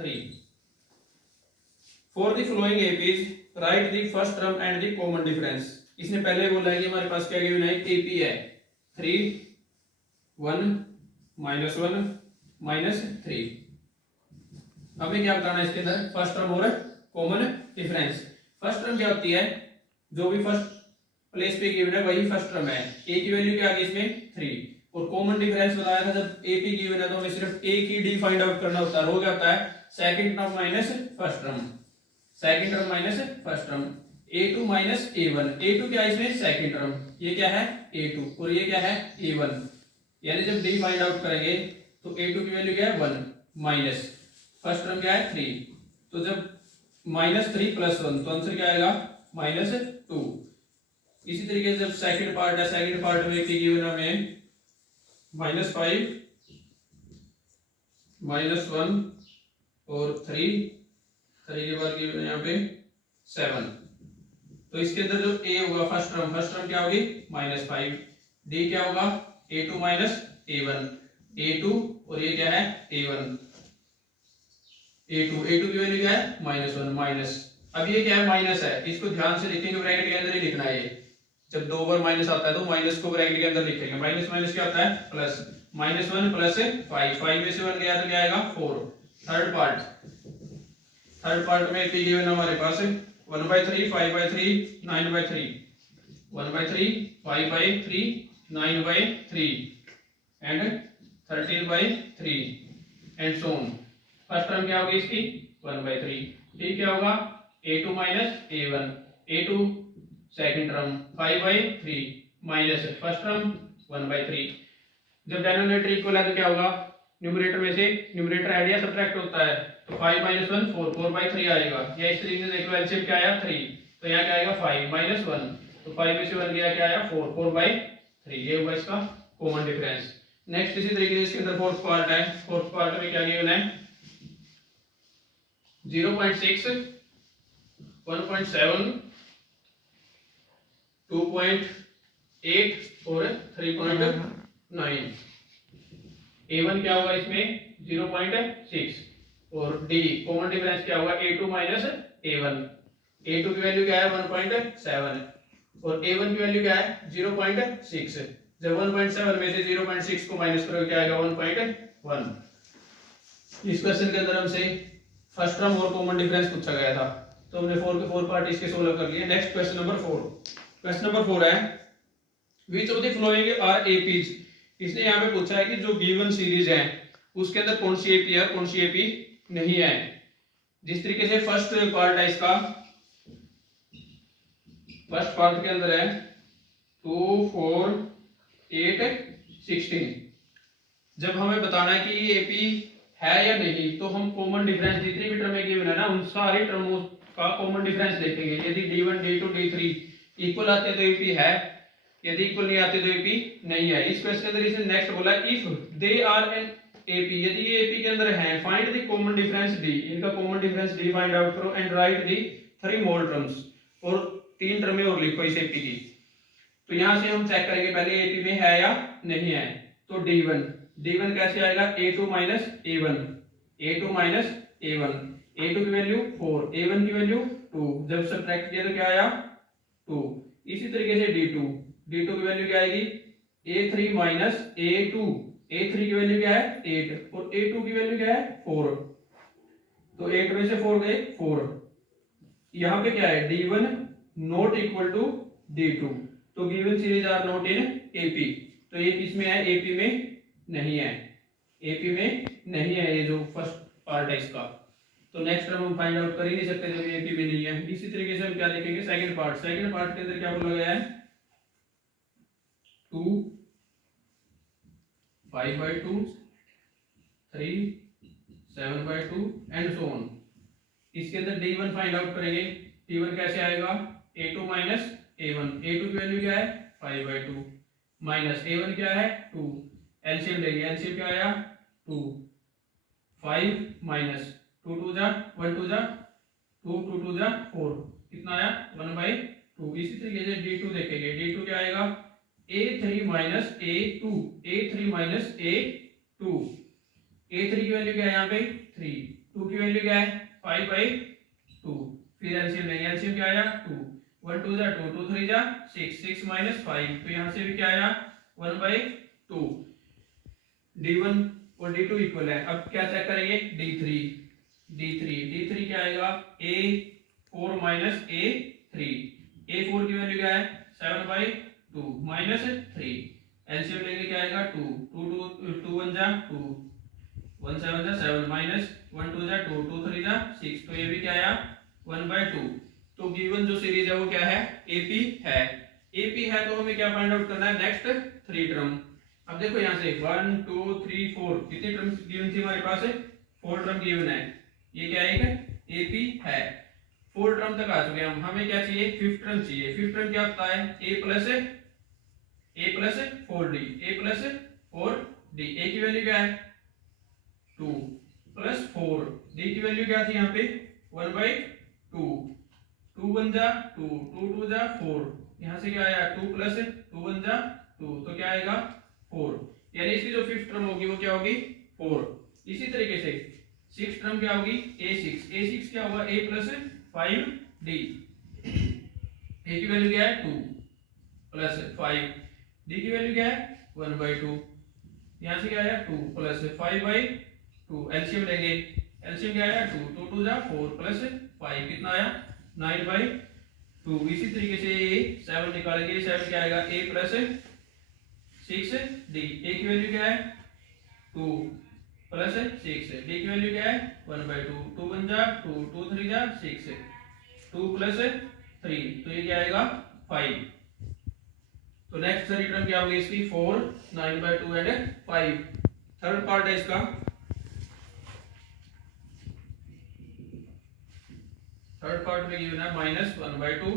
3। For the flowing APs right the first term and the common difference. इसने पहले बोला है कि हमारे पास क्या गिवन है, एपी है 3 1 -1 -3। हमें क्या बताना है इसके अंदर, फर्स्ट टर्म और कॉमन डिफरेंस। फर्स्ट टर्म क्या होती है, जो भी फर्स्ट प्लेस पे गिवन है वही फर्स्ट टर्म है। ए की वैल्यू क्या आ गई इसमें 3, और कॉमन डिफरेंस बताया था जब ए पी गिवन है तो हमें सिर्फ ए की डी फाइंड आउट करना होता है। वो क्या होता है, second term minus first term, second term minus first term, a2 minus a1। a2 क्या है इसमें, सेकंड टर्म, ये क्या है a2, और ये क्या है a1। यानी जब d फाइंड आउट करेंगे तो a2 की वैल्यू क्या है 1, माइनस फर्स्ट टर्म क्या है 3, तो जब -3 + 1 तो आंसर क्या आएगा -2। इसी तरीके से जब सेकंड पार्ट है, सेकंड पार्ट में की गिवन हमें -5 -1 और 3 के बाद गिवन है यहाँ पे 7। तो इसके अंदर जो a होगा फर्स्ट टर्म क्या होगी -5, d क्या होगा a2 माइनस a1, a2 और ये क्या है a1, a2 की वैल्यू क्या है -1 माइनस। अब ये क्या है माइनस है, इसको ध्यान से लिखेंगे, ब्रैकेट के अंदर ही लिखना है। ये जब दो बार माइनस आता है तो माइनस को ब्रैकेट के अंदर लिखेंगे। माइनस माइनस क्या होता है प्लस, -1 + 5 में से 1 गया तो क्या आएगा 4। थर्ड पार्ट में p गिवन हमारे पास 1/3 5/3 9/3, 1/3 5/3 9/3 and 13/3 and so on. First term क्या होगी इसकी 1/3, ठीक क्या होगा a2 minus a1, a2 second term 5/3 minus first term 1/3। जब डिनोमिनेटर इक्वल है तो क्या होगा, न्यूमरेटर में से न्यूमरेटर ऐड या सब्ट्रैक्ट होता है तो 5 - 1 4, 4/3 आएगा। या इस तरीके से देखो एलसीएम क्या आया 3, तो यहाँ क्या आएगा 5 - 1, तो 5 में से 1 गया क्या आया 4, 4/3। ये होगा इसका कॉमन डिफरेंस। नेक्स्ट इसी तरीके से इसके अंदर फोर्थ पार्ट है। फोर्थ पार्ट में क्या गिवन है 0.6 1.7 2.8 और 3.9। a1 क्या होगा इसमें 0.6 और d कॉमन डिफरेंस क्या होगा a2 माइनस a1। a2 की वैल्यू क्या है 1.7 और a1 की वैल्यू क्या है 0.6। जब 1.7 में से 0.6 को माइनस करोगे क्या आएगा 1.1। इस क्वेश्चन के अंदर हमसे फर्स्ट टर्म और कॉमन डिफरेंस पूछा गया था, तो हमने 4 के 4 पार्ट इसके सोल्व कर लिए। Next question number 4। Question number 4 है which of the following are APs. इसने यहाँ पे पूछा है कि जो गिवन सीरीज है उसके अंदर कौन सी एपी है कौन सी एपी नहीं है। जिस तरीके से फर्स्ट पार्ट है इसका, फर्स्ट पार्ट के अंदर है 2 4 8 16। जब हमें बताना है कि ये एपी है या नहीं तो हम कॉमन डिफरेंस जितनी भी टर्म गिवन है ना उन सारी टर्मों का कॉमन डिफरेंस देखेंगे। यदि d1 d2 d3 इक्वल आते तो एपी है, यदि इक्वल नहीं आते तो एपी नहीं है। इस क्वेश्चन के अंदर इसने नेक्स्ट बोला if they are an AP, यदि ये एपी के अंदर है find the common difference d, इनका common difference d find out करो and write the 3 more terms, और 3 टर्में और लिखो इस एपी की। तो यहां से हम चेक करेंगे पहले एपी में है या नहीं है। तो d1 कैसे आएगा a2 minus a1, a2 minus a1, a2 की वैल्यू 4, a1 की वैल्यू 2, जब सब्ट्रैक्ट किया तो क्या आया 2। इसी तरीके से d2 की वैल्यू क्या आएगी a3 माइनस a2, a3 की वैल्यू क्या है 8 और a2 की वैल्यू क्या है 4, तो 8 में से 4 गए 4। यहाँ पे क्या है d1 not equal to d2, तो given series are not in AP, तो ये किसमें है एपी में नहीं है, एपी में नहीं है ये जो फर्स्ट पार्ट है इसका। तो नेक्स्ट टर्म हम फाइंड आउट कर ही नहीं सकते जब ये एपी में नहीं है। इसी तरीके से हम क्या देखेंगे सेकंड पार्ट के अंदर क्या बोला गया है 2 5/2 3 7/2 एंड सो ऑन। इसके अंदर d1 फाइंड आउट करेंगे, d1 कैसे आएगा a2 माइनस a1, a2 की वैल्यू क्या है 5/2 माइनस a1 क्या है 2, एलसीएम लेंगे, एलसीएम क्या आया 2 5 माइनस 2 2 जा 1 2 जा 2 2 2 जा 4, कितना आया 1/2। इसी तरीके से d2 देखेंगे, d2 क्या आएगा a3 minus a2, a3 minus a2, a3 की वैल्यू क्या है यहाँ पे 3, 2 की वैल्यू क्या है 5/2, फिर एलसीएम लेंगे, एलसीएम क्या आया 2, 1 2 जा 2, 2 3 जा 6, 6 - 5, तो यहाँ से भी क्या आया 1/2। d1 और d2 इक्वल है। अब क्या चेक करेंगे d3 क्या आएगा a4 - a3, a4 की वैल्यू क्या है 7/2 माइनस 3, एलसीएम लेंगे क्या आएगा 2, 2 1 जा 2, 1 7 जा 7 माइनस 1 2 जा 2, 2 3 जा 6, तो ये भी क्या आया 1/2। तो गिवन जो सीरीज है वो क्या है एपी है। एपी है तो हमें क्या फाइंड आउट करना है नेक्स्ट 3 टर्म। अब देखो यहाँ से 1 2 3 4 कितनी टर्म गिवन थी हमारे पास 4 टर्म गिवन है। ये क्या है एपी है। 4 टर्म तक आ चुके हम, हमें क्या चाहिए 5th टर्म चाहिए। 5th टर्म क्या होता है a plus 4d, a plus 4d, a की वैल्यू क्या है 2 प्लस 4, d की वैल्यू क्या थी यहाँ पे 1/2, 2 1 जा 2, 2 2 जा 4, यहाँ से क्या आया 2 प्लस 2 1 जा 2, तो क्या आएगा 4, यानी इसकी जो 5th टर्म होगी वो क्या होगी 4। इसी तरीके से 6th टर्म क्या होगी a6 क्या होगा a प्लस 5d, a की वैल्यू क्या है 2 प्लस 5, d की वैल्यू क्या है 1/2, यहाँ से क्या आया 2 प्लस 5/2, एलसीएम लेंगे, एलसीएम क्या आया 2, 2 2 जा 4 प्लस 5, कितना आया 9/2। इसी तरीके से ये 7 निकालेंगे, 7 क्या आएगा a प्लस 6d, a की वैल्यू क्या है 2 प्लस 6, d की वैल्यू क्या है 1/2, 2 1 जा 2, 2 3 जा 6, 2 प्लस 3, तो ये क्या आएगा 5। तो नेक्स्ट 3 टर्म क्या होगी इसकी 4 9/2 एंड 5। थर्ड पार्ट है इसका, थर्ड पार्ट में गिवन है -1/2,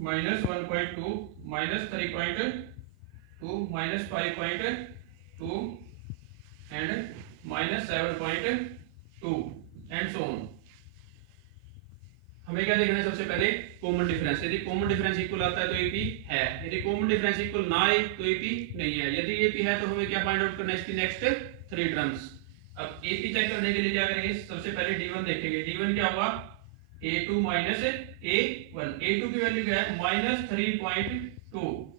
-1.2, -3.2, -5.2 एंड -7.2 एंड सो ऑन। हमें क्या देखना है सबसे पहले कॉमन डिफरेंस। यदि कॉमन डिफरेंस इक्वल आता है तो एपी है, यदि कॉमन डिफरेंस इक्वल ना आए तो एपी नहीं है। यदि एपी है तो हमें क्या फाइंड आउट करना है इसकी नेक्स्ट 3 टर्म्स। अब एपी चेक करने के लिए क्या करेंगे, सबसे पहले d1 देखेंगे। d1 क्या होगा a2 माइनस a1, a2 की वैल्यू क्या है -3.2,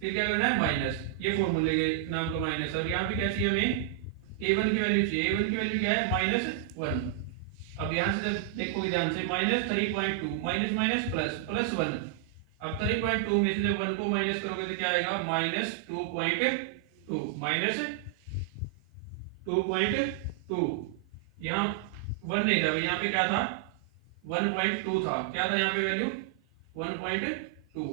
फिर क्या करना है माइनस, ये फॉर्मूले के नाम का माइनस, और यहाँ पे क्या चाहिए हमें a1 की वैल्यू चाहिए, a1 की वैल्यू क्या है -1। अब यहाँ से जब देखोगे ध्यान से -3.2 माइनस माइनस प्लस प्लस 1, अब 3.2 में से जब 1 को माइनस करोगे तो क्या आएगा -2.2, -2.2। यहाँ 1 नहीं था, यहाँ पे क्या था 1.2 था, क्या था यहाँ पे वैल्यू 1.2,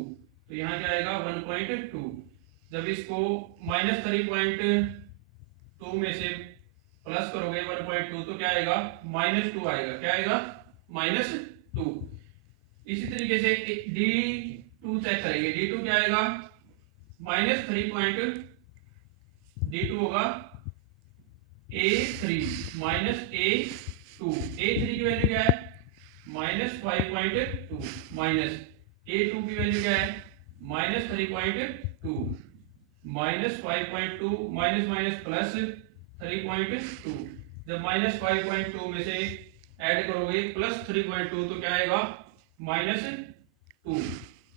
तो यहाँ क्या आएगा 1.2। जब इसको -3.2 में से प्लस करोगे 1.2 तो क्या आएगा -2 आएगा, क्या आएगा -2। इसी तरीके से d2 चेक करेंगे, d2 क्या आएगा -3. d2 होगा a3 -a2, a3 की वैल्यू क्या है -5.2, माइनस a2 की वैल्यू क्या है -3.2, -5.2 माइनस माइनस प्लस 3.2। जब -5.2 में से ऐड करोगे +3.2 तो क्या आएगा -2।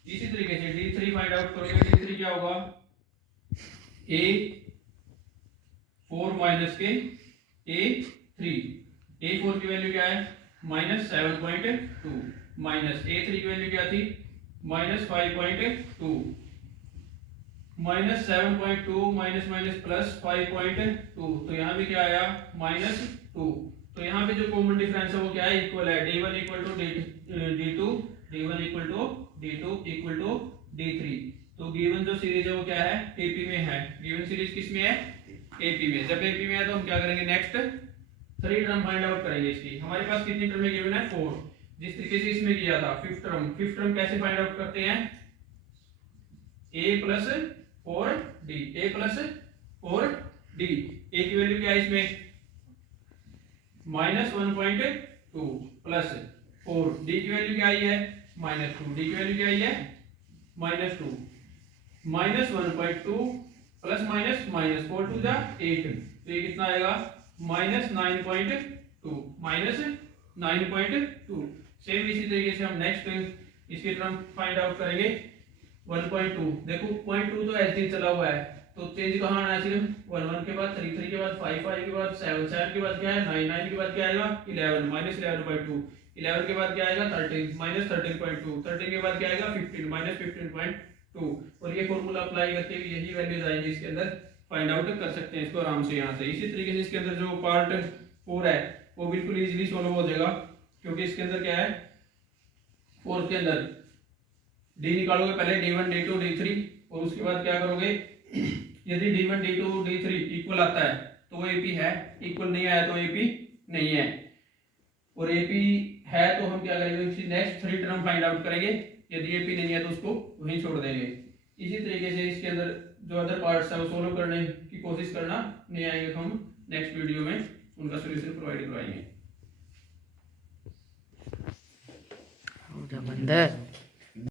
इसी तरीके से d3 फाइंड आउट करोगे, d3 क्या होगा a4 माइनस के a3, a4 की वैल्यू क्या है -7.2, माइनस a3 की वैल्यू क्या थी -5.2, -7.2 माइनस माइनस प्लस 5.2, तो यहाँ भी क्या आया -2। तो यहाँ पे जो कॉमन डिफरेंस है वो क्या है इक्वल है, d1 equal to d2, d1 equal to d2 equal to d3। तो गिवन जो सीरीज है वो क्या है एपी में है। गिवन सीरीज किस में है एपी में। जब एपी में है तो हम क्या करेंगे नेक्स्ट 3 टर्म फाइंड आउट करेंगे इसकी। हमारे पास कितनी टर्म गिवन है 4, जिस तरीके से इसमें किया था 5th टर्म कैसे फाइंड आउट करते हैं a plus 4d, a plus 4d, a की वैल्यू क्या है इसमें -1.2 प्लस 4, d की वैल्यू क्या आई है -2, d की वैल्यू क्या आई है -2, -1.2 प्लस माइनस माइनस 4 2 जा 8, तो ये कितना आएगा -9.2 माइनस 9.2। सेम इसी तरीके से हम नेक्स्ट इसकी टर्म फाइंड आउट करेंगे 1.2। देखो 0.2 तो ऐसे ही चला हुआ है, तो चेंज कहाँ आना है, सिर्फ 1 के बाद 3 के बाद 5 के बाद 7 के बाद क्या है 9 के बाद क्या आएगा 11 माइनस 11.2, 11 के बाद क्या आएगा 13 माइनस 13.2, 13 के बाद क्या आएगा 15 माइनस 15.2। और ये फॉर्मूला अप्लाई करके भी यही वैल्यूज आएंगी इसके अंदर, फाइंड आउट कर सकते हैं इसको आराम से यहाँ से। इसी तरीके से इसके अंदर जो पार्ट 4 है वो बिल्कुल इजीली सॉल्व हो जाएगा, क्योंकि इसके अंदर क्या है 4 के अंदर डी निकालोगे पहले d1 d2 d3, और उसके बाद क्या करोगे यदि d1 d2 d3 इक्वल आता है तो वो एपी है, इक्वल नहीं आया तो एपी नहीं है। और एपी है तो हम क्या करेंगे नेक्स्ट 3 टर्म फाइंड आउट करेंगे, यदि एपी नहीं है तो उसको वहीं छोड़ देंगे। इसी तरीके से इसके अंदर जो अदर पार्ट्स है वो सोल्व करने की कोशिश करना, नहीं आएंगे तो हम नेक्स्ट वीडियो में उनका सोल्यूशन प्रोवाइड करवाएंगे। बंद है।